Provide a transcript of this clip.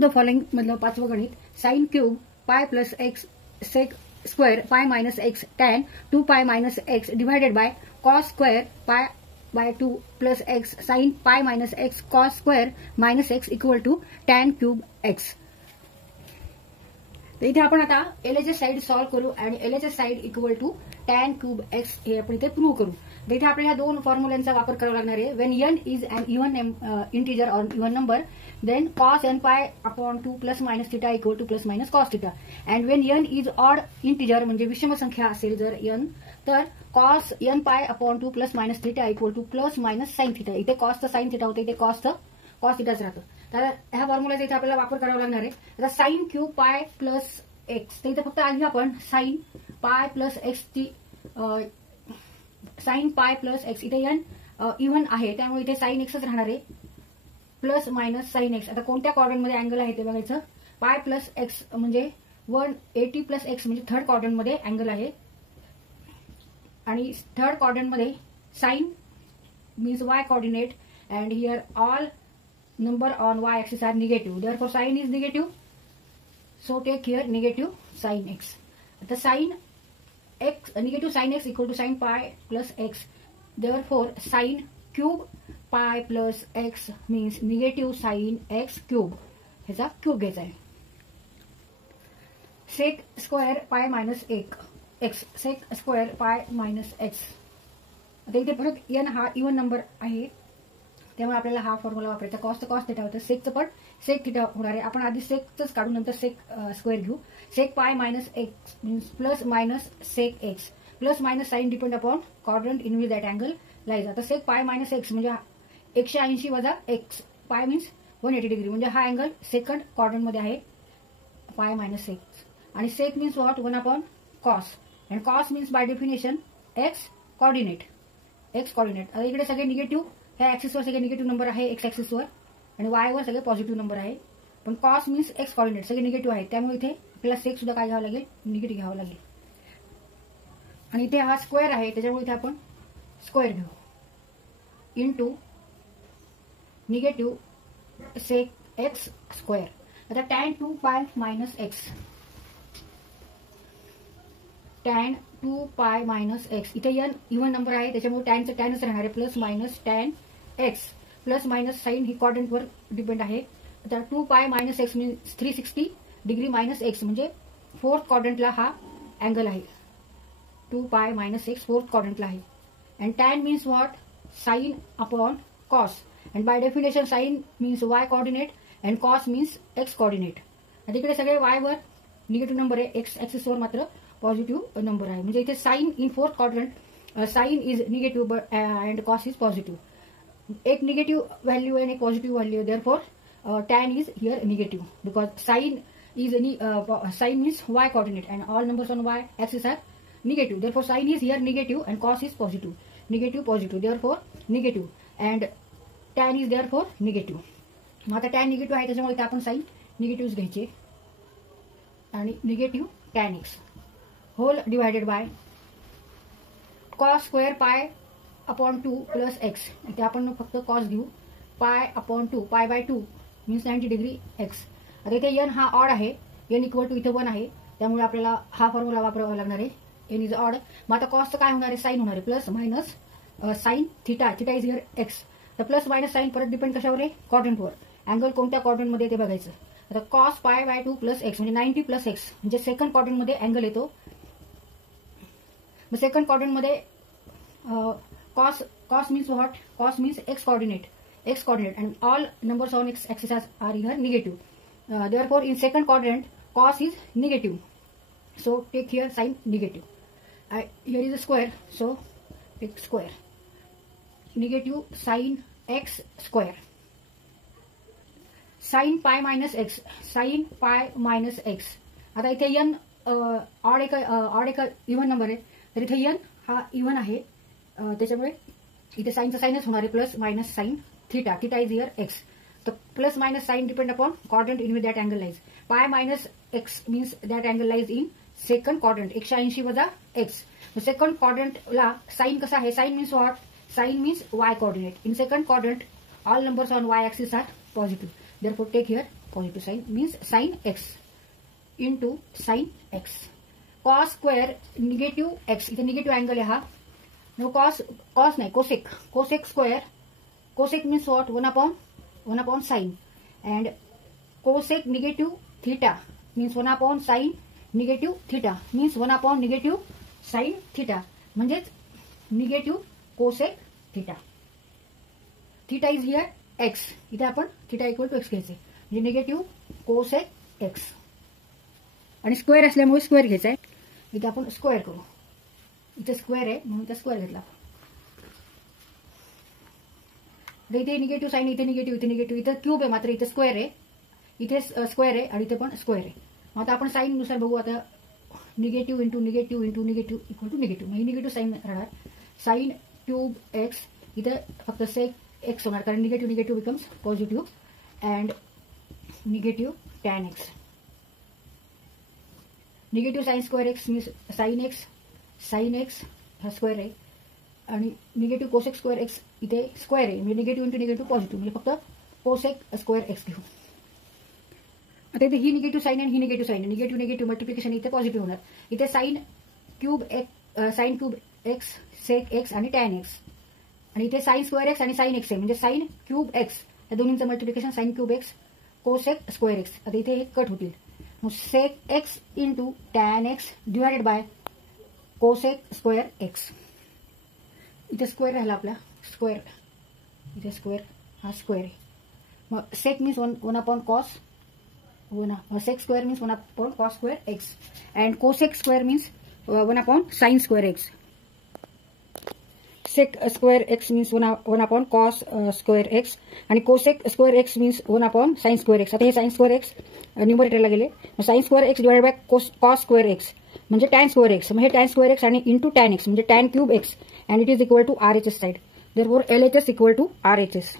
The following मधलं पाचवं गणित sine cube pi plus X sec square pi minus X tan 2 pi minus X divided by cos square pi by 2 plus X sine pi minus X cos square minus X equal to tan cube X. तर इथे आपण आता LHS side solve करू आणि LHS side equal to tan cube X हे आपण इथे prove करू. तर इथे आपल्याला दोन फॉर्म्युलांचा वापर करावा लागणार आहे. When N is an even integer or even number then cos N pi upon 2 plus minus theta equal to plus minus cos theta. And when N is odd integer म्हणजे विषम संख्या असेल जर एन तर cos N pi upon 2 plus minus theta equal to plus minus sine theta. इथे कॉसचं sine theta होतं, इथे कॉसचं कॉस थिटाच राहतं. तर ह्या फॉर्म्युलाचा इथे आपल्याला वापर करावा लागणार आहे. आता sign cube pi plus x तर इथे फक्त आधी आपण साइन पाय प्लस एक्स ची साइन पाय प्लस एक्स इथे एन इव्हन आहे त्यामुळे इथे साइन एक्सच राहणार आहे प्लस मायनस साइन एक्स. आता कोणत्या क्वाड्रंटमध्ये अँगल आहे ते बघायचं. पाय प्लस एक्स म्हणजे 180 प्लस एक्स म्हणजे थर्ड क्वाड्रंटमध्ये अँगल आहे आणि थर्ड क्वाड्रंटमध्ये sine means Y coordinate and here all number on Y axis are negative. Therefore sine is negative. So take here negative sin x. The sin x negative sin x equal to sin pi plus x. Therefore sin cube pi plus x means negative sin x cube. ह्याचा cube घ्यायचा आहे. sec square pi minus x sec square pi minus x. आता इथे परत n हा even number आहे त्यामुळे आपल्याला हा फॉर्म्युला वापरायचा. कॉस थिटा होतं, सेकचं पण सेक थिटा होणार आहे. आपण आधी सेकच काढून नंतर सेक स्क्वेअर घेऊ. Sec pi minus X means plus minus sec X plus minus sign depend upon quadrant in which that angle lies. आता सेक पाय मायनस एक्स म्हणजे 180 वजा एक्स पाय मीन्स 180 डिग्री म्हणजे हा अँगल सेकंड क्वाड्रंटमध्ये आहे पाय मायनस एक्स. आणि sec means what 1 upon cos and cos means by definition X coordinate. आता इकडे सगळे निगेटिव्ह ह्या ऍक्सिसवर सगळे निगेटिव्ह नंबर आहे एक्स ऍक्सिसवर आणि वाय वर सगळे पॉझिटिव्ह नंबर आहे. पण कॉस मीन्स एक्स कॉर्डिनेट सगळे निगेटिव्ह आहेत त्यामुळे इथे आपल्याला सेक सुद्धा काय घ्यावं लागेल निगेटिव्ह घ्यावं लागेल. आणि इथे हा स्क्वेअर आहे त्याच्यामुळे इथे आपण स्क्वेअर घेऊ into negative sec X square. आता tan 2 pi minus X tan 2 pi minus X इथे एन इव्हन नंबर आहे त्याच्यामुळे टॅनचं टॅनच राहणार आहे plus minus tan X plus minus sign ही क्वाड्रंटवर डिपेंड आहे. आता 2 pi minus X means 360 degree minus X म्हणजे फोर्थ क्वाड्रंटला हा अँगल आहे. 2 पाय मायनस एक्स फोर्थ क्वाड्रंटला आहे. And tan means what sine upon cos and by definition sine means Y coordinate and cos means X coordinate. आता इकडे सगळे Y वर निगेटिव्ह नंबर आहे एक्स ऍक्सिसवर मात्र पॉझिटिव्ह नंबर आहे म्हणजे इथे sine in fourth quadrant sine is negative and cos is positive. एक निगेटिव्ह व्हॅल्यू आणि एक positive value therefore tan is here negative because sine is sine means Y coordinate and all numbers on Y axis are negative. Therefore sine is here negative and cos is positive. Negative positive therefore negative and tan is therefore negative. मग आता tan negative आहे त्याच्यामुळे इथे आपण sign negative घ्यायचे आणि negative tan X whole divided by cos square pi upon 2 plus X. इथे आपण फक्त कॉस घेऊ पाय अपॉन 2 पाय बाय 2 मीन्स 90 डिग्री एक्स. आता इथे एन हा ऑड आहे एन इक्वल टू इथे 1 आहे त्यामुळे आपल्याला हा फॉर्म्युला वापरावा लागणार आहे. N is odd. मग आता कॉसचं काय होणार आहे साइन होणार आहे plus minus sine theta theta is here X. तर प्लस मायनस साइन परत डिपेंड कशावर आहे क्वाड्रंटवर. अँगल कोणत्या क्वाड्रंटमध्ये ते बघायचं. आता cos pi by 2 plus X म्हणजे 90 प्लस एक्स म्हणजे सेकंड क्वाड्रंटमध्ये अँगल येतो. मग सेकंड क्वाड्रंटमध्ये cos means what? Cos means x coordinate and all numbers on x axis are here negative. Therefore in second quadrant cos is negative, so take here sin negative. Here is a square, so take square. Negative sin x square. Sin pi minus x. Sin pi minus x. आता इथे n odd एक even number आहे तर इथे n हा even आहे त्याच्यामुळे इथे साइनचा साइनच होणार आहे plus minus sine theta theta is here X. तर plus minus sign depend upon quadrant in with that angle lies. Pi minus X means that angle lies in second quadrant 180 वजा X. Second क्वाड्रंटला sine कसा आहे sine means what sine means Y coordinate. In second quadrant all numbers on Y axis are positive. Therefore take here positive sign means sine X into sine x. Cos square negative X, इथे negative angle आहे हा. No cos नाही, cosec square. Cosec means what? 1 upon sine. And cosec negative theta means 1 upon sine negative theta means 1 upon negative sine theta, म्हणजेच negative cosec theta. Theta is here X. इथे आपण theta equal to X घ्यायचे, म्हणजे negative cosec X. आणि square असल्यामुळे square घ्यायचा आहे. इथे आपण स्क्वेअर करू. इथे स्क्वेअर आहे म्हणून इथे स्क्वेअर घेतला. इथे निगेटिव्ह साईन, इथे निगेटिव्ह, इथे क्यूब आहे मात्र इथे स्क्वेअर आहे. इथे स्क्वेअर आहे आणि इथे पण स्क्वेअर आहे. मग आता आपण साईन नुसार बघू. आता negative into negative into negative equal to negative, म्हणजे निगेटिव्ह साईन राहणार. साईन क्यूब एक्स, इथे फक्त सेक एक्स होणार कारण negative becomes positive. And negative tan X. Negative sine square X means sine X हा स्क्वेअर आहे. आणि निगेटिव्ह कोसेक स्क्वेअर एक्स इथे स्क्वेअर आहे, म्हणजे निगेटिव्ह इंटू निगेटिव्ह पॉझिटिव्ह, म्हणजे फक्त कोसेक स्क्वेअर एक्स घेऊ. आता इथे ही निगेटिव्ह साईन आणि ही निगेटिव्ह साईन, निगेटिव्ह मल्टिप्लिकेशन इथे पॉझिटिव्ह होणार. इथे sine cube X sec X आणि टॅन एक्स. आणि इथे साईन स्क्वेअर एक्स आणि साईन एक्स आहे, म्हणजे साईन क्यूब एक्स या दोन्हींचं multiplication sine cube X cosec square X. आता इथे हे कट होतील. Sec X into tan X divided by cosec square X. इथे स्क्वेअर राहिला आपला स्क्वेअर, इथे स्क्वेअर हा स्क्वेअर आहे. मग सेक means 1 upon cos, sec square means 1 upon cos square X. And cosec square means 1 upon sine square X. Sec square X means 1 upon cos square X आणि cosec square X means 1 upon sine square X. आता हे sine square X न्यूमरेटरला गेले. Sine square X divided by cos square X म्हणजे tan square X. मग हे tan square X आणि into tan X म्हणजे tan cube X. And it is equal to RHS side. Therefore LHS equal to RHS.